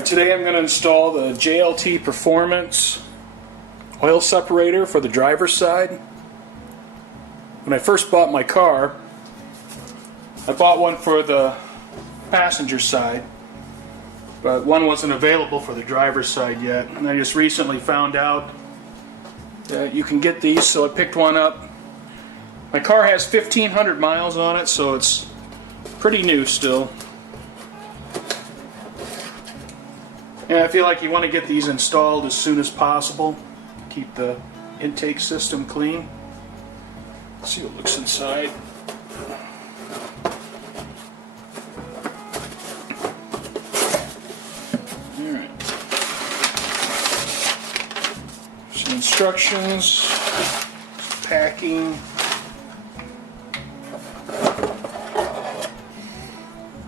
Alright, today I'm going to install the JLT Performance oil separator for the driver's side. When I first bought my car, I bought one for the passenger side, but one wasn't available for the driver's side yet. And I just recently found out that you can get these, so I picked one up. My car has 1,500 miles on it, so it's pretty new still. And I feel like you want to get these installed as soon as possible. Keep the intake system clean. Let's see what looks inside. Alright. Some instructions, some packing.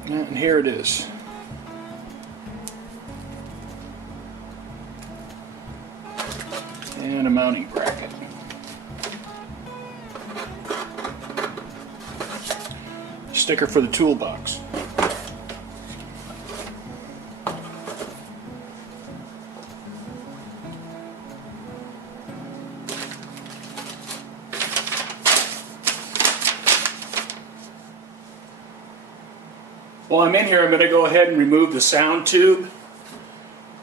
And here it is. And a mounting bracket. Sticker for the toolbox. While I'm in here, I'm going to go ahead and remove the sound tube.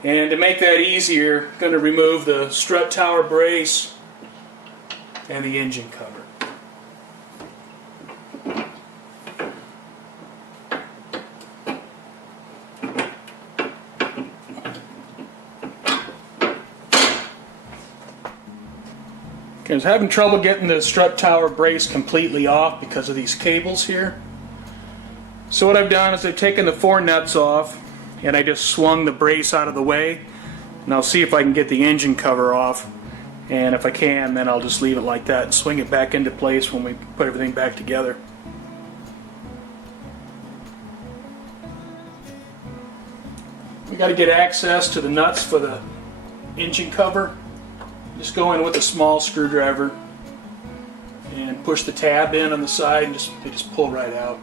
And to make that easier, I'm going to remove the strut tower brace and the engine cover. Okay, I was having trouble getting the strut tower brace completely off because of these cables here. So what I've done is I've taken the 4 nuts off and I just swung the brace out of the way, and I'll see if I can get the engine cover off, and if I can, then I'll just leave it like that and swing it back into place when we put everything back together. We got to get access to the nuts for the engine cover. Just go in with a small screwdriver and push the tab in on the side, and they just pull right out.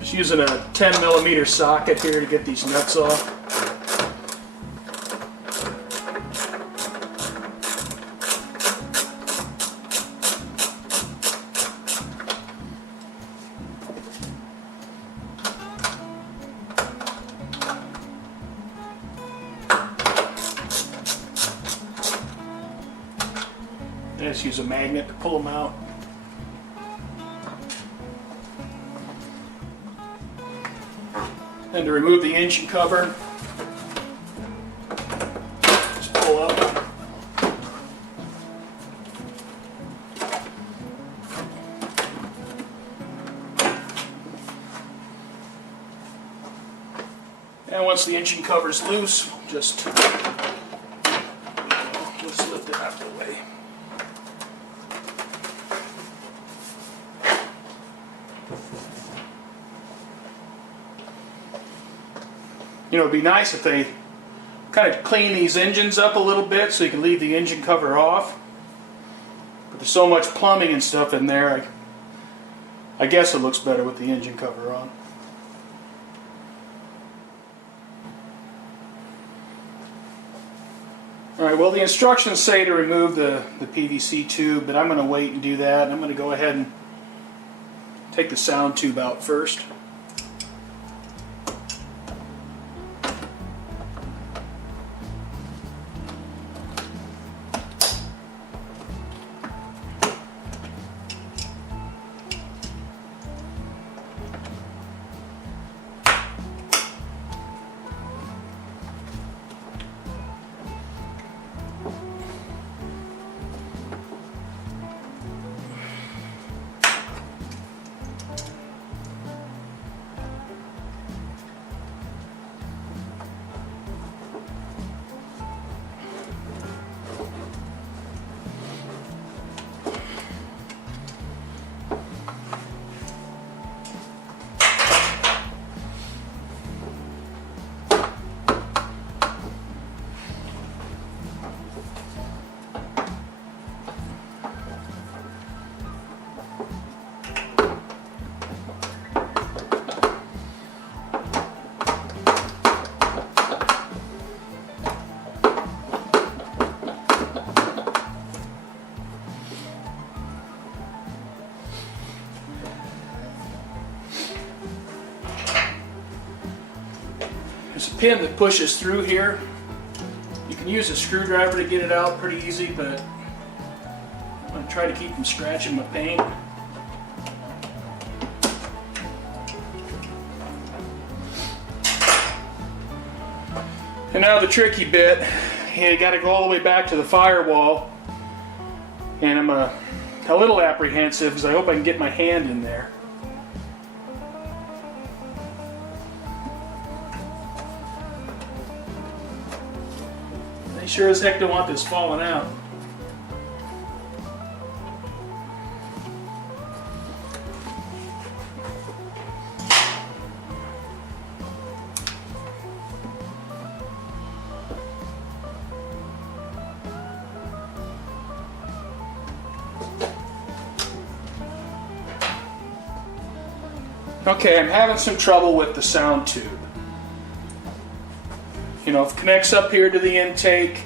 Just using a 10mm socket here to get these nuts off. I just use a magnet to pull them out. And to remove the engine cover, just pull up. And once the engine cover is loose, just lift it out of the way. You know, it'd be nice if they kind of clean these engines up a little bit so you can leave the engine cover off. But there's so much plumbing and stuff in there, I guess it looks better with the engine cover on. Alright, well, the instructions say to remove the PVC tube, but I'm going to wait and do that. I'm going to go ahead and take the sound tube out first. There's a pin that pushes through here. You can use a screwdriver to get it out pretty easy, but I'm going to try to keep from scratching my paint. And now the tricky bit, you got to go all the way back to the firewall, and I'm a little apprehensive because I hope I can get my hand in there. I sure as heck don't want this falling out. Okay, I'm having some trouble with the sound tube. You know, it connects up here to the intake,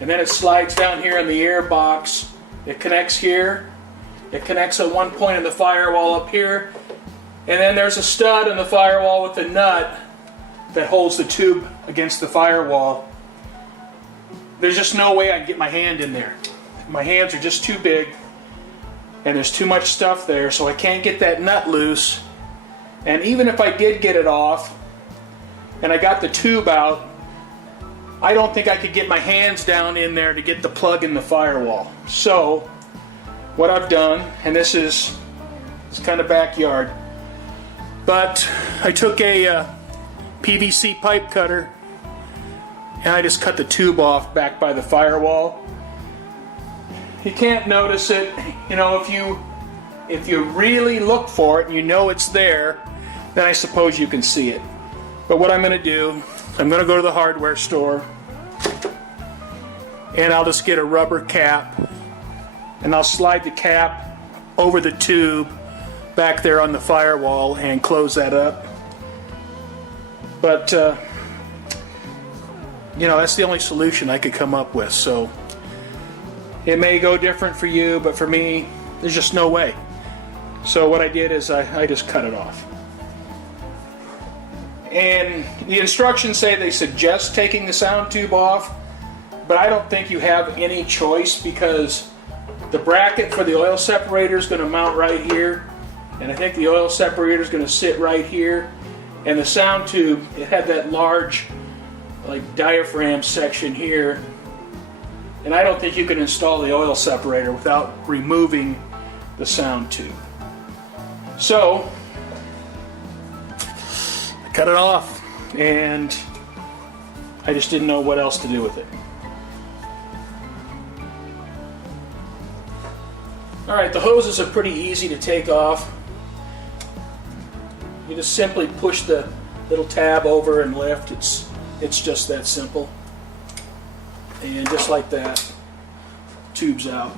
and then it slides down here in the air box. It connects here. It connects at one point in the firewall up here, and then there's a stud in the firewall with a nut that holds the tube against the firewall. There's just no way I can get my hand in there. My hands are just too big, and there's too much stuff there, so I can't get that nut loose. And even if I did get it off, and I got the tube out, I don't think I could get my hands down in there to get the plug in the firewall. So, what I've done, and this is kind of backyard, but I took a PVC pipe cutter, and I just cut the tube off back by the firewall. You can't notice it, you know, if you really look for it and you know it's there, then I suppose you can see it. But what I'm going to do, I'm going to go to the hardware store, and I'll just get a rubber cap, and I'll slide the cap over the tube back there on the firewall and close that up. But you know, that's the only solution I could come up with. So it may go different for you, but for me, there's just no way. So what I did is I just cut it off. And the instructions say they suggest taking the sound tube off, but I don't think you have any choice, because the bracket for the oil separator is going to mount right here, and I think the oil separator is going to sit right here, and the sound tube, it had that large like diaphragm section here, and I don't think you can install the oil separator without removing the sound tube. So I cut it off, and I just didn't know what else to do with it. Alright, the hoses are pretty easy to take off. You just simply push the little tab over and lift. It's just that simple. And just like that, tube's out.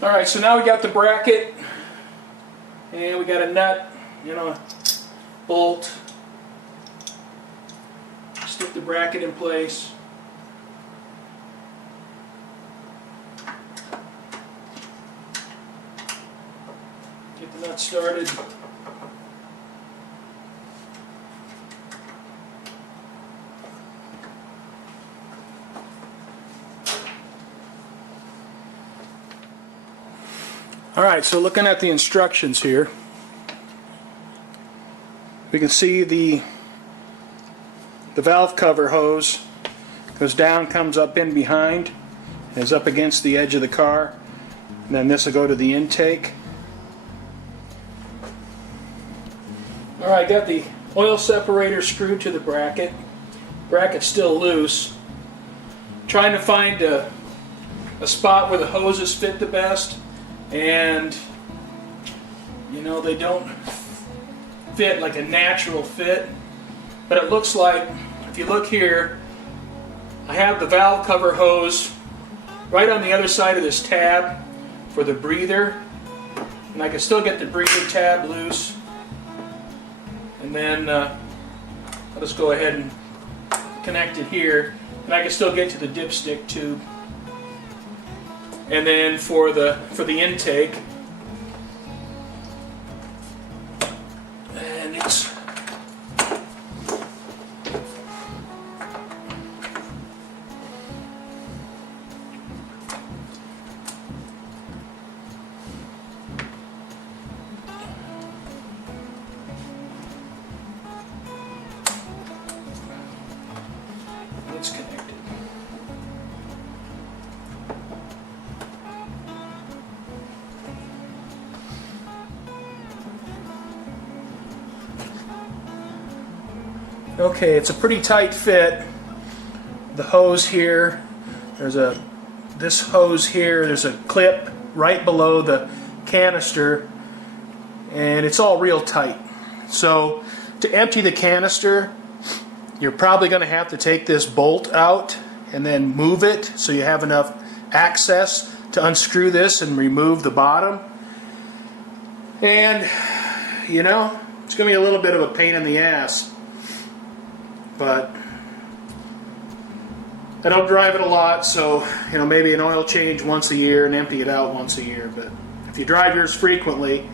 Alright, so now we got the bracket, and we got a nut, bolt. Stick the bracket in place. Get the nut started. Alright, so looking at the instructions here, we can see the valve cover hose goes down, comes up in behind, is up against the edge of the car, and then this will go to the intake. Alright, got the oil separator screwed to the bracket. Bracket's still loose. Trying to find a spot where the hoses fit the best, and they don't fit like a natural fit, but it looks like, if you look here, I have the valve cover hose right on the other side of this tab for the breather, and I can still get the breather tab loose, and then I'll just go ahead and connect it here, and I can still get to the dipstick tube. And then for the intake, and it's connected. Okay, it's a pretty tight fit. The hose here, this hose here, there's a clip right below the canister, and it's all real tight. So to empty the canister, you're probably going to have to take this bolt out and then move it so you have enough access to unscrew this and remove the bottom. And you know, it's going to be a little bit of a pain in the ass, but I don't drive it a lot, so you know, maybe an oil change once a year and empty it out once a year. But if you drive yours frequently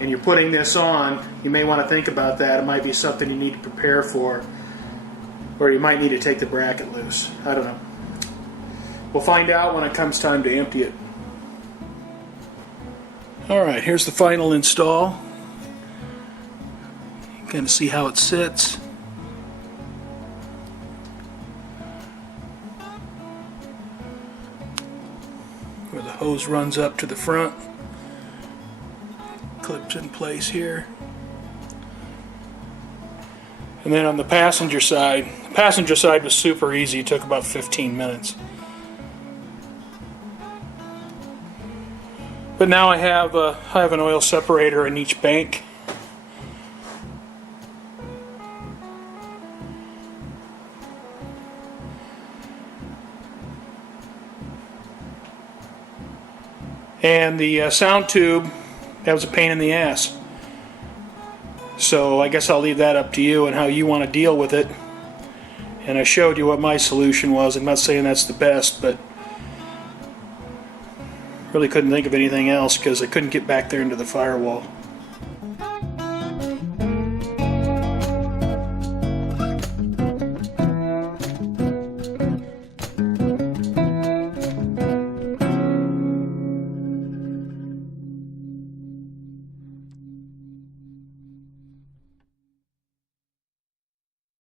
and you're putting this on, you may want to think about that. It might be something you need to prepare for, or you might need to take the bracket loose. I don't know. We'll find out when it comes time to empty it. Alright, here's the final install. Kind of see how it sits. Where the hose runs up to the front. Clips in place here. And then on the passenger side was super easy. It took about 15 minutes. But now I have an oil separator in each bank. And the sound tube, that was a pain in the ass. So I guess I'll leave that up to you and how you want to deal with it. And I showed you what my solution was. I'm not saying that's the best, but really couldn't think of anything else because I couldn't get back there into the firewall.